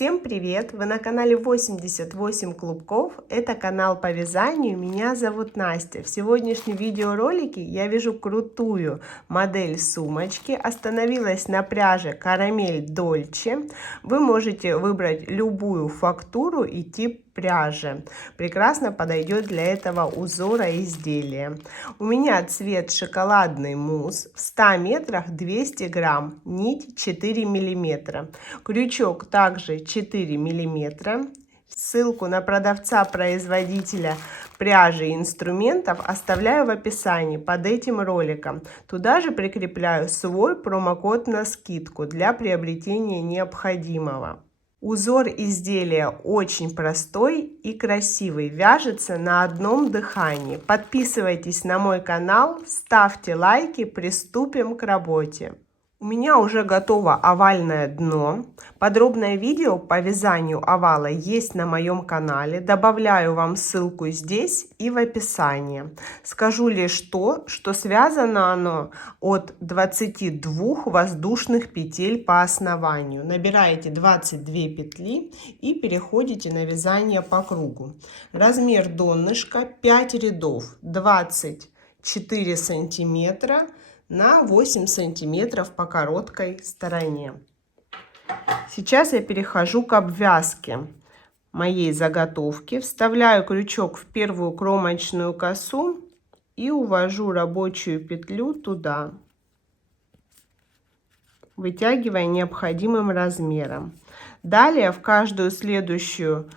Всем привет! Вы на канале 88 клубков. Это канал по вязанию. Меня зовут Настя. В сегодняшнем видеоролике я вяжу крутую модель сумочки. Остановилась на пряже Карамель Дольче. Вы можете выбрать любую фактуру и тип пряжи. Прекрасно подойдет для этого узора изделия. У меня цвет шоколадный мусс. В 100 метрах 200 грамм. Нить 4 миллиметра. Крючок также 4 миллиметра. Ссылку на продавца-производителя пряжи и инструментов оставляю в описании под этим роликом. Туда же прикрепляю свой промокод на скидку для приобретения необходимого. Узор изделия очень простой и красивый, вяжется на одном дыхании. Подписывайтесь на мой канал, ставьте лайки, приступим к работе. У меня уже готово овальное дно. Подробное видео по вязанию овала есть на моем канале. Добавляю вам ссылку здесь и в описании. Скажу лишь то, что связано оно от 22 воздушных петель по основанию. Набираете 22 петли и переходите на вязание по кругу. Размер донышка 5 рядов, 24 сантиметра на 8 сантиметров по короткой стороне. Сейчас я перехожу к обвязке моей заготовки. Вставляю крючок в первую кромочную косу и увожу рабочую петлю туда, вытягивая необходимым размером. Далее в каждую следующую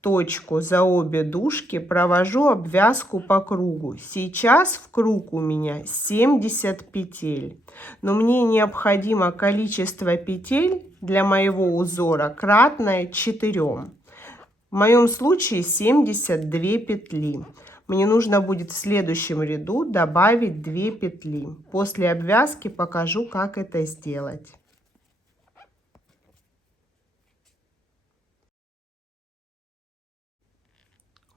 точку за обе дужки провожу обвязку по кругу. Сейчас в круг у меня 70 петель, но мне необходимо количество петель для моего узора кратное 4. В моем случае 72 петли. Мне нужно будет в следующем ряду добавить 2 петли. После обвязки покажу, как это сделать.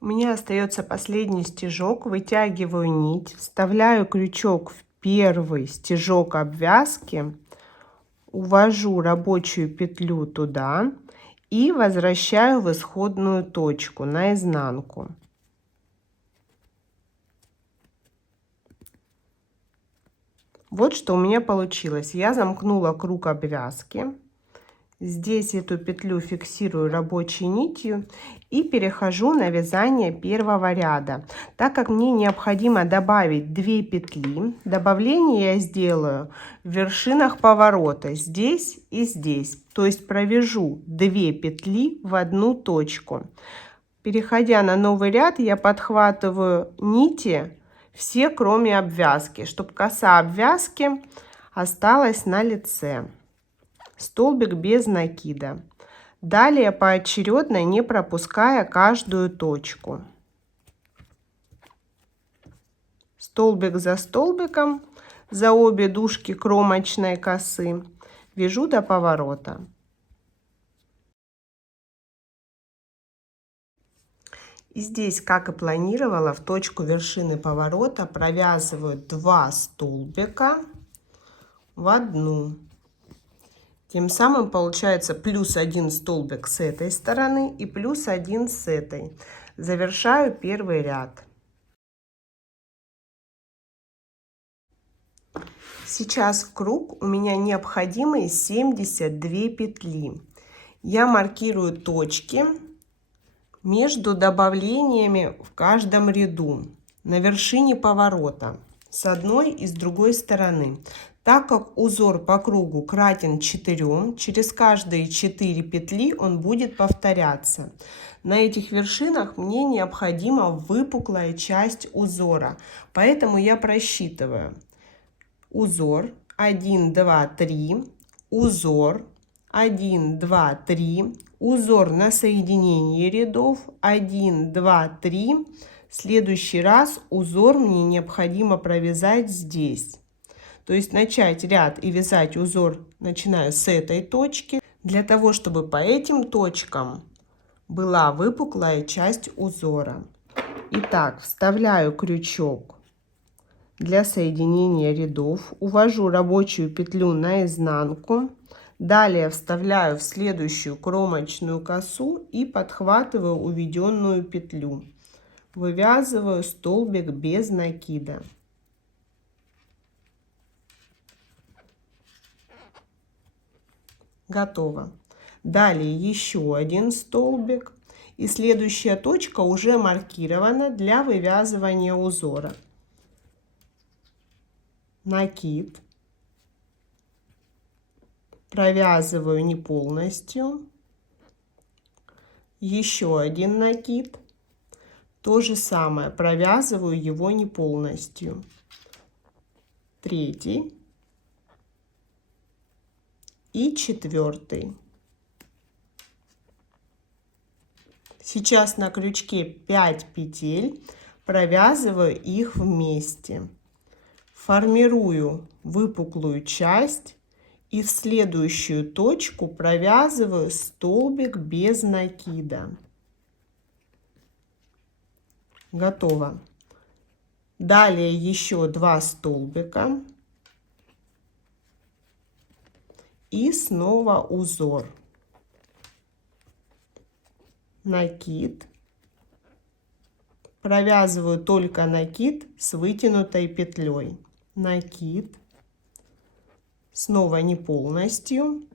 У меня остается последний стежок. Вытягиваю нить, вставляю крючок в первый стежок обвязки, увожу рабочую петлю туда и возвращаю в исходную точку на изнанку. Вот что у меня получилось. Я замкнула круг обвязки. Здесь эту петлю фиксирую рабочей нитью и перехожу на вязание первого ряда. Так как мне необходимо добавить 2 петли, добавление я сделаю в вершинах поворота здесь и здесь. То есть провяжу 2 петли в одну точку. Переходя на новый ряд, я подхватываю нити все, кроме обвязки, чтобы коса обвязки осталась на лице. Столбик без накида. Далее поочередно, не пропуская каждую точку. Столбик за столбиком за обе дужки кромочной косы вяжу до поворота. И здесь, как и планировала, в точку вершины поворота провязываю 2 столбика в одну. Тем самым получается плюс 1 столбик с этой стороны и плюс 1 с этой. Завершаю первый ряд. Сейчас в круг у меня необходимые 72 петли. Я маркирую точки между добавлениями в каждом ряду на вершине поворота с одной и с другой стороны. Так как узор по кругу кратен 4, через каждые 4 петли он будет повторяться. На этих вершинах мне необходима выпуклая часть узора, поэтому я просчитываю узор 1, 2, 3, узор 1, 2, 3, узор на соединении рядов 1, 2, 3. В следующий раз узор мне необходимо провязать здесь. То есть начать ряд и вязать узор начинаю с этой точки, для того, чтобы по этим точкам была выпуклая часть узора. Итак, вставляю крючок для соединения рядов, увожу рабочую петлю на изнанку, Далее вставляю в следующую кромочную косу и подхватываю уведенную петлю. Вывязываю столбик без накида. Готово. Далее еще один столбик. И следующая точка уже маркирована для вывязывания узора. Накид. Провязываю не полностью. Еще один накид. То же самое, провязываю его не полностью. Третий. И четвертый. Сейчас на крючке 5 петель, провязываю их вместе. Формирую выпуклую часть и в следующую точку провязываю столбик без накида. Готово. Далее еще 2 столбика. И снова узор. Накид. Провязываю только накид с вытянутой петлей. Накид. Снова не полностью.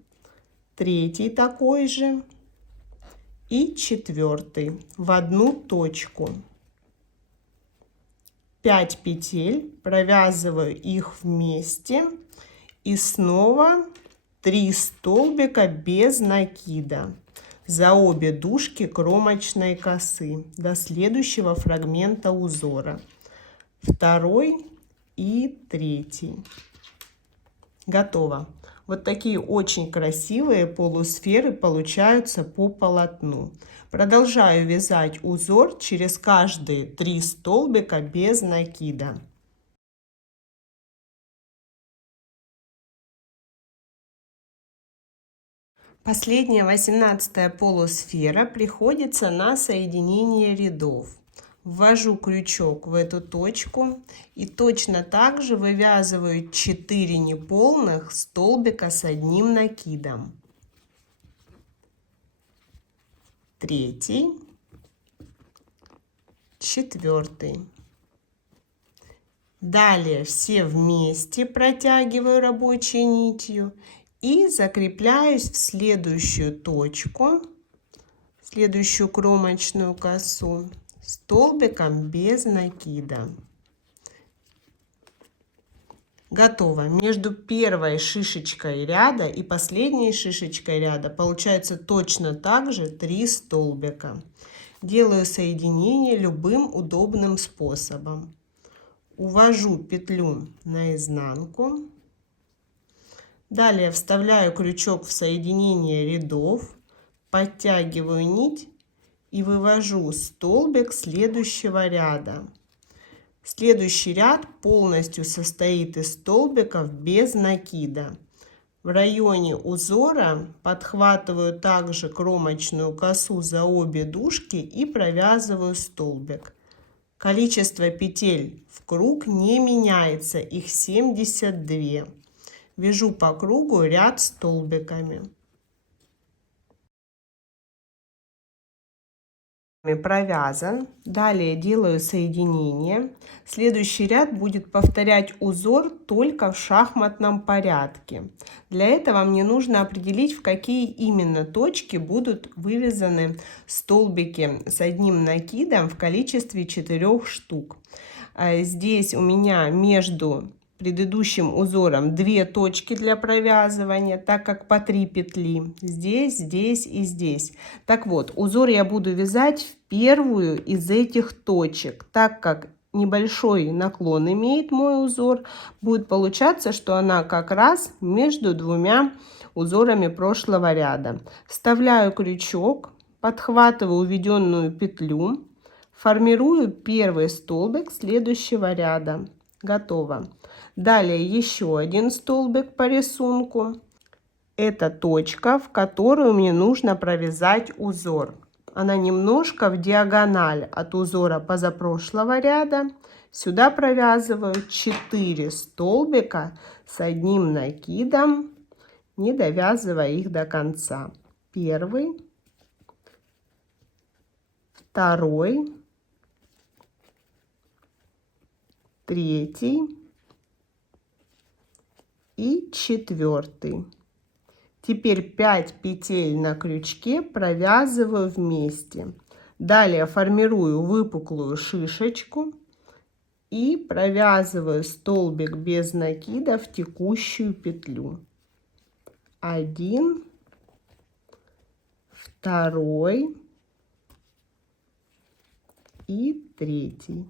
Третий такой же. И четвертый в одну точку. 5 петель, провязываю их вместе. И снова 3 столбика без накида за обе дужки кромочной косы до следующего фрагмента узора. Второй и третий. Готово. Вот такие очень красивые полусферы получаются по полотну. Продолжаю вязать узор через каждые 3 столбика без накида. Последняя 18-я полусфера приходится на соединение рядов. Ввожу крючок в эту точку и точно так же вывязываю 4 неполных столбика с одним накидом. Третий, четвертый. Далее все вместе протягиваю рабочей нитью и закрепляюсь в следующую точку, следующую кромочную косу, столбиком без накида. Готово. Между первой шишечкой ряда и последней шишечкой ряда получается точно так же 3 столбика. Делаю соединение любым удобным способом. Увожу петлю наизнанку. Далее вставляю крючок в соединение рядов, подтягиваю нить и вывожу столбик следующего ряда. Следующий ряд полностью состоит из столбиков без накида. В районе узора подхватываю также кромочную косу за обе дужки и провязываю столбик. Количество петель в круг не меняется, их 72. Вяжу по кругу ряд столбиками. Провязан. Далее делаю соединение. Следующий ряд будет повторять узор только в шахматном порядке. Для этого мне нужно определить, в какие именно точки будут вывязаны столбики с одним накидом в количестве 4 штук. Здесь у меня между предыдущим узором 2 точки для провязывания, так как по 3 петли. Здесь, здесь и здесь. Так вот, узор я буду вязать в первую из этих точек, так как небольшой наклон имеет мой узор, будет получаться, что она как раз между 2 узорами прошлого ряда. Вставляю крючок, подхватываю уведенную петлю, формирую первый столбик следующего ряда. Готово. Далее еще один столбик по рисунку. Это точка, в которую мне нужно провязать узор. Она немножко в диагональ от узора позапрошлого ряда. Сюда провязываю 4 столбика с одним накидом. не довязывая их до конца. Первый, второй, третий и четвертый. Теперь 5 петель на крючке провязываю вместе. Далее формирую выпуклую шишечку и провязываю столбик без накида в текущую петлю. 1, второй и третий.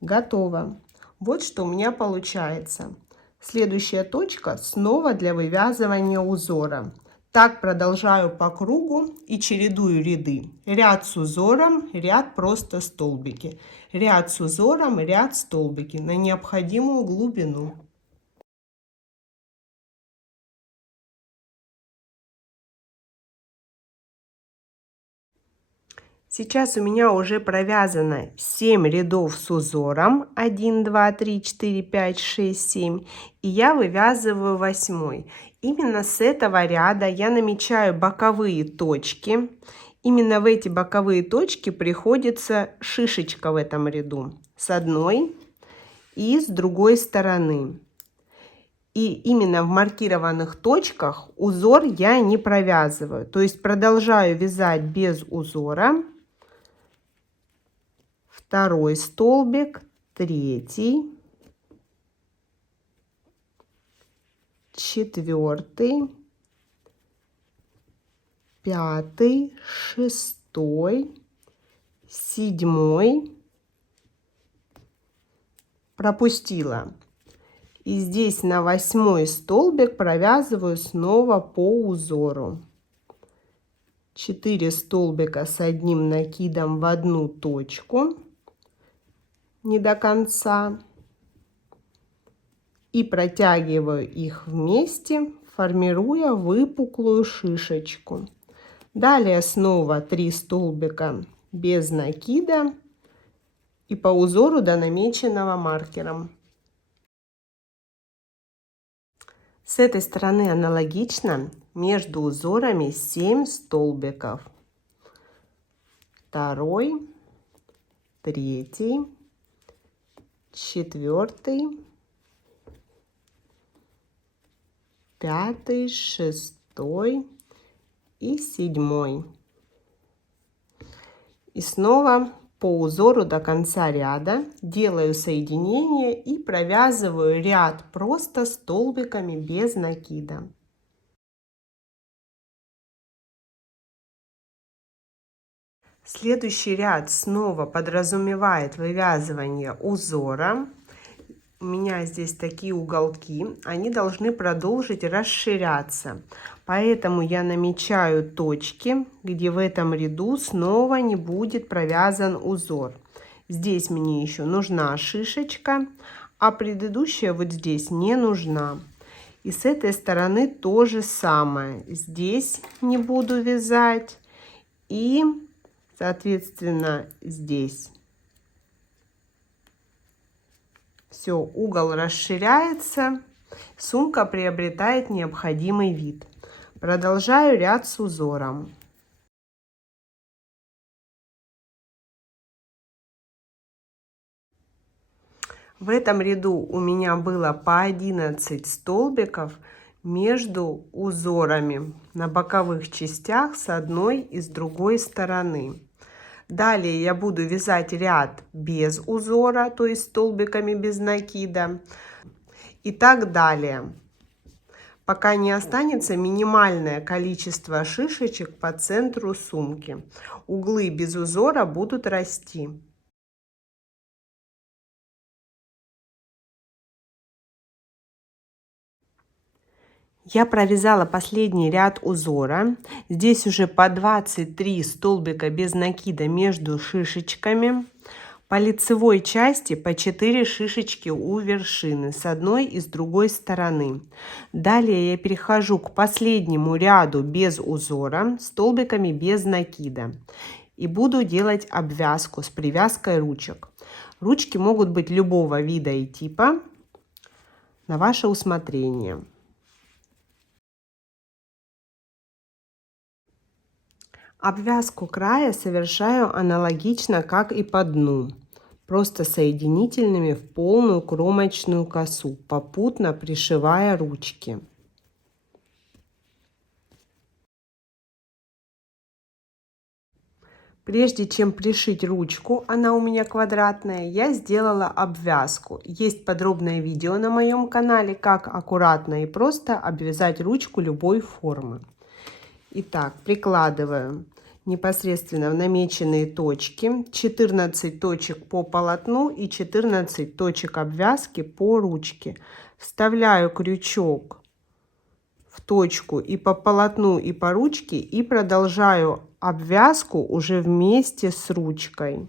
Готово. Вот что у меня получается. Следующая точка снова для вывязывания узора. Так продолжаю по кругу и чередую ряды. Ряд с узором, ряд просто столбики. Ряд с узором, ряд столбики на необходимую глубину. Сейчас у меня уже провязано 7 рядов с узором. 1, 2, 3, 4, 5, 6, 7. И я вывязываю 8. Именно с этого ряда я намечаю боковые точки. Именно в эти боковые точки приходится шишечка в этом ряду. С одной и с другой стороны. И именно в маркированных точках узор я не провязываю. То есть продолжаю вязать без узора. Второй столбик, третий, четвертый, пятый, шестой, седьмой. Пропустила. И здесь на 8 столбик провязываю снова по узору. 4 столбика с одним накидом в одну точку, не до конца, и протягиваю их вместе, формируя выпуклую шишечку. Далее снова 3 столбика без накида и по узору до намеченного маркером. С этой стороны аналогично, между узорами 7 столбиков. Второй, третий, четвертый, пятый, шестой и седьмой. И снова по узору до конца ряда делаю соединение и провязываю ряд просто столбиками без накида. Следующий ряд снова подразумевает вывязывание узора. У меня здесь такие уголки, они должны продолжить расширяться. Поэтому я намечаю точки, где в этом ряду снова не будет провязан узор. Здесь мне еще нужна шишечка, а предыдущая вот здесь не нужна. И с этой стороны то же самое. Здесь не буду вязать и, соответственно, здесь. Все, угол расширяется, сумка приобретает необходимый вид. Продолжаю ряд с узором. В этом ряду у меня было по 11 столбиков между узорами на боковых частях с одной и с другой стороны. Далее я буду вязать ряд без узора, то есть столбиками без накида. И так далее, пока не останется минимальное количество шишечек по центру сумки. Углы без узора будут расти. Я провязала последний ряд узора. Здесь уже по 23 столбика без накида между шишечками. По лицевой части по 4 шишечки у вершины с одной и с другой стороны. Далее я перехожу к последнему ряду без узора, столбиками без накида. И буду делать обвязку с привязкой ручек. Ручки могут быть любого вида и типа, на ваше усмотрение. Обвязку края совершаю аналогично, как и по дну. Просто соединительными в полную кромочную косу, попутно пришивая ручки. Прежде чем пришить ручку, она у меня квадратная, я сделала обвязку. Есть подробное видео на моем канале, как аккуратно и просто обвязать ручку любой формы. Итак, прикладываю непосредственно в намеченные точки 14 точек по полотну и 14 точек обвязки по ручке. Вставляю крючок в точку и по полотну, и по ручке, и продолжаю обвязку уже вместе с ручкой.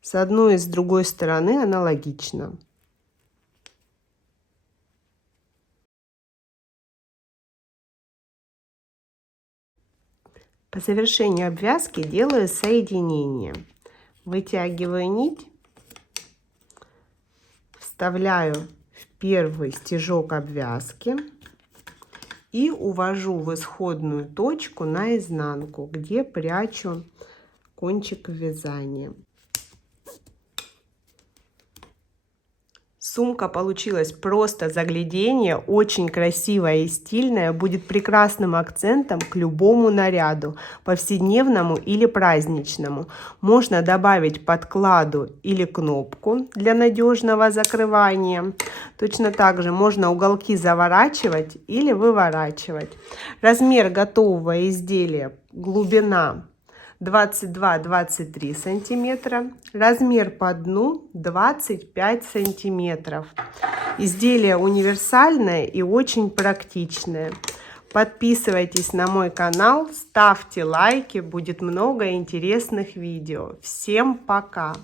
С одной и с другой стороны аналогично. По завершению обвязки делаю соединение. Вытягиваю нить, вставляю в первый стежок обвязки и увожу в исходную точку на изнанку, где прячу кончик вязания. Сумка получилась просто загляденье, очень красивая и стильная, будет прекрасным акцентом к любому наряду, повседневному или праздничному. Можно добавить подкладу или кнопку для надежного закрывания. Точно так же можно уголки заворачивать или выворачивать. Размер готового изделия: глубина 22-23 сантиметра, размер по дну 25 сантиметров. Изделие универсальное и очень практичное. Подписывайтесь на мой канал, ставьте лайки, будет много интересных видео. Всем пока!